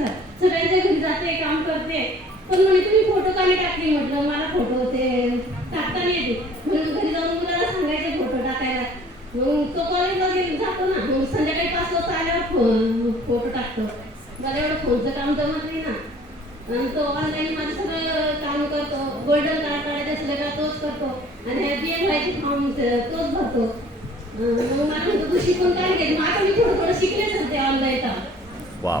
Sir सगळ्यांच्या घरी जाते काम करते. पण म्हणे तुम्ही फोटो का नाही टाकले? म्हटलं मला फोटो ते टाकता नाही येते. म्हणून घरी जाऊन मुलाला सांगायचे फोटो टाकायला. मग तो कॉलेजला जातो ना. मग संध्याकाळी पाच वाजता आल्यावर फोटो टाकतो. मला एवढं फोनचं काम जमत नाही ना. आणि तो ऑनलाईन माझं सगळं काम करतो. गोल्डन कार्ड काढायचं सगळं का तोच करतो. आणि हॅपी एम व्हायची फॉर्म तोच भरतो. मग मला म्हणतो तू शिकून काय घेत मग आता मी थोडं थोडं शिकले सध्या ऑनलाईन वा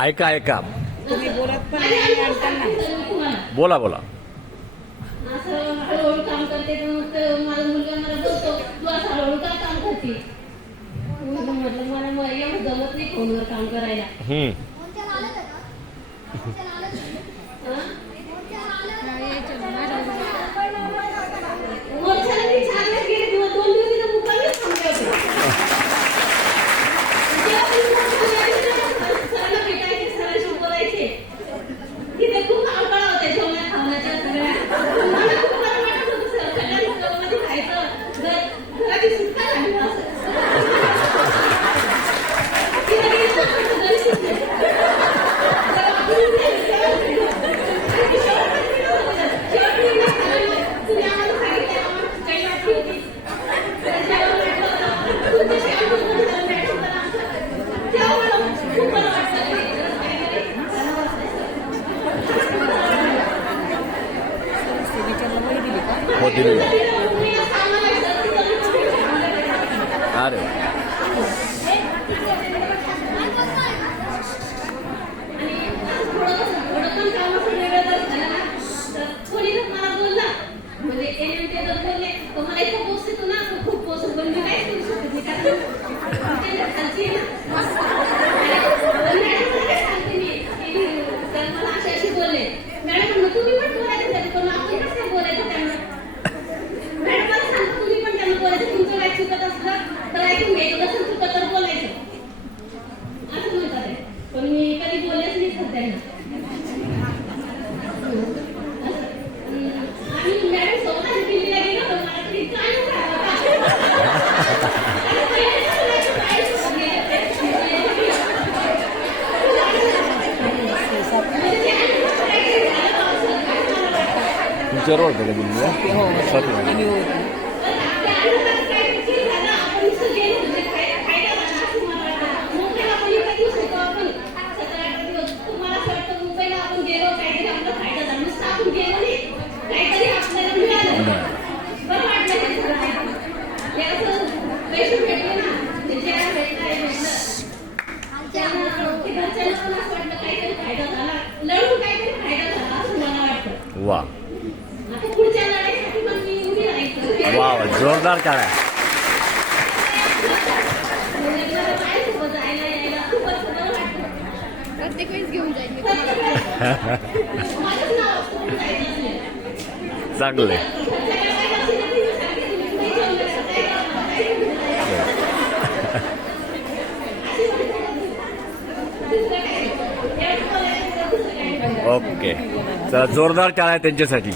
ऐका ऐका. बोला बोला. काम करते मुलगा मला बोलतो तू का काम करते? मला जमत नाही फोनवर काम करायला. ある टीचर होते का तुम्ही? वा. जोरदार टाळ्या चांगले ओके. चला जोरदार टाळ्या त्यांच्यासाठी.